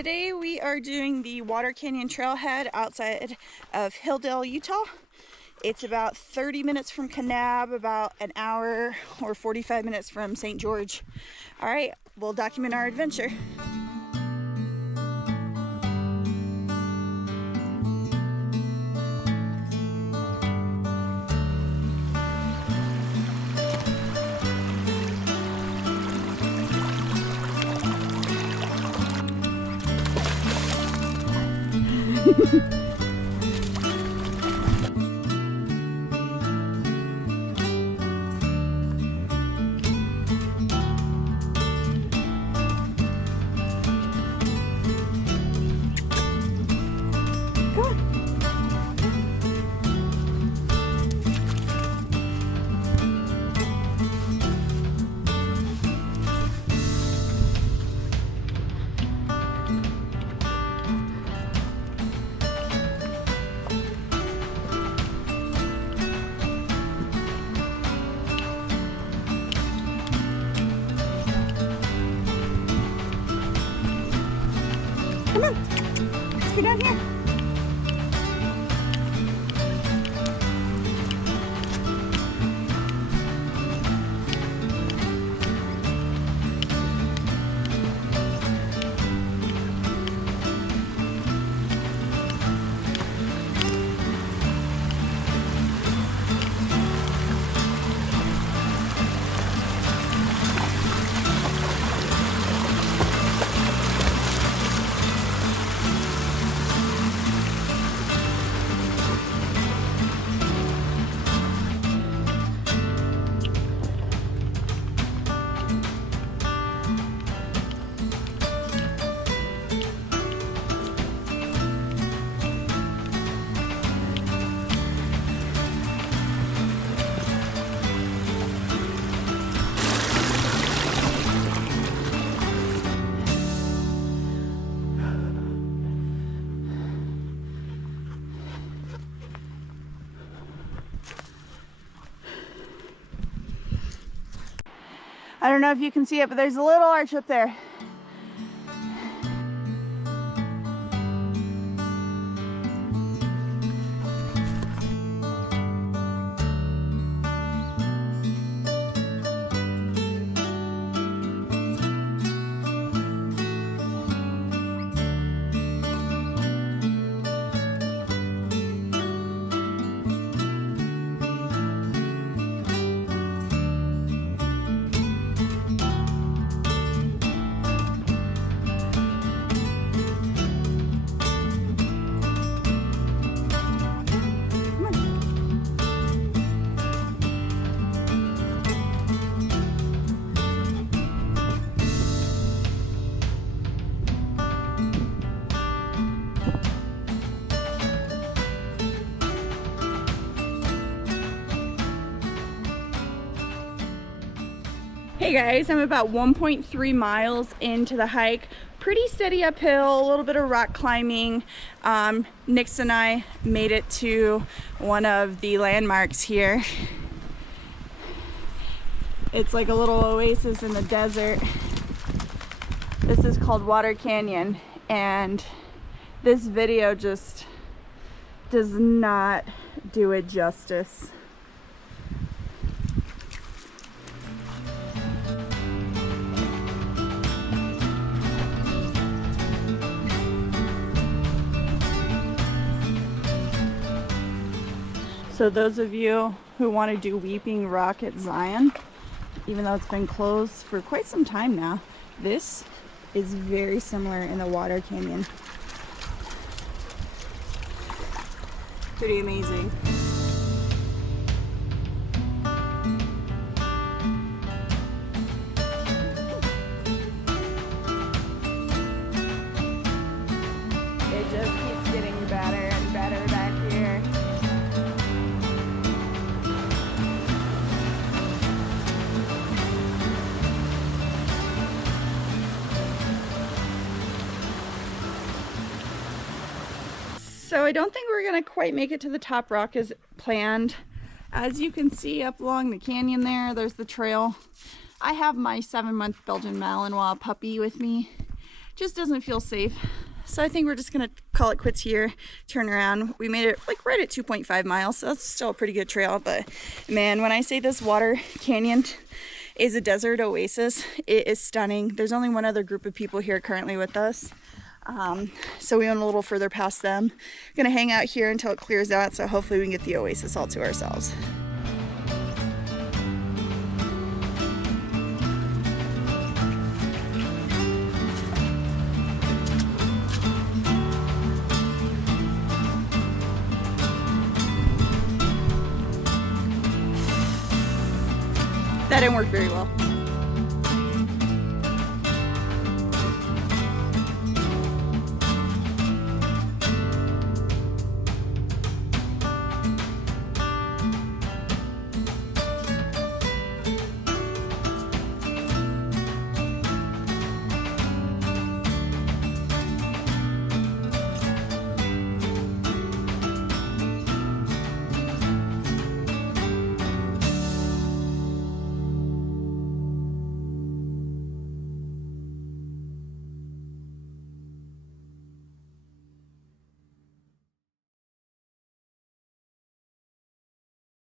Today we are doing the Water Canyon Trailhead outside of Hildale, Utah. It's about 30 minutes from Kanab, about an hour or 45 minutes from St. George. All right, we'll document our adventure. Come on, let's go down here. I don't know if you can see it, but there's a little arch up there. Hey guys, I'm about 1.3 miles into the hike. Pretty steady uphill, a little bit of rock climbing. Nix and I made it to one of the landmarks here. It's like a little oasis in the desert. This is called Water Canyon, and this video just does not do it justice. So those of you who want to do Weeping Rock at Zion, even though it's been closed for quite some time now, this is very similar in the Water Canyon. Pretty amazing. It just keeps getting better and better back here. So I don't think we're gonna quite make it to the top rock as planned. As you can see up along the canyon there's the trail. I have my 7-month Belgian Malinois puppy with me, just doesn't feel safe. So I think we're just gonna call it quits here, turn around. We made it like right at 2.5 miles, so that's still a pretty good trail. But man, when I say this water canyon is a desert oasis, it is stunning. There's only one other group of people here currently with us. So we went a little further past them. Gonna hang out here until it clears out, so hopefully we can get the oasis all to ourselves. That didn't work very well.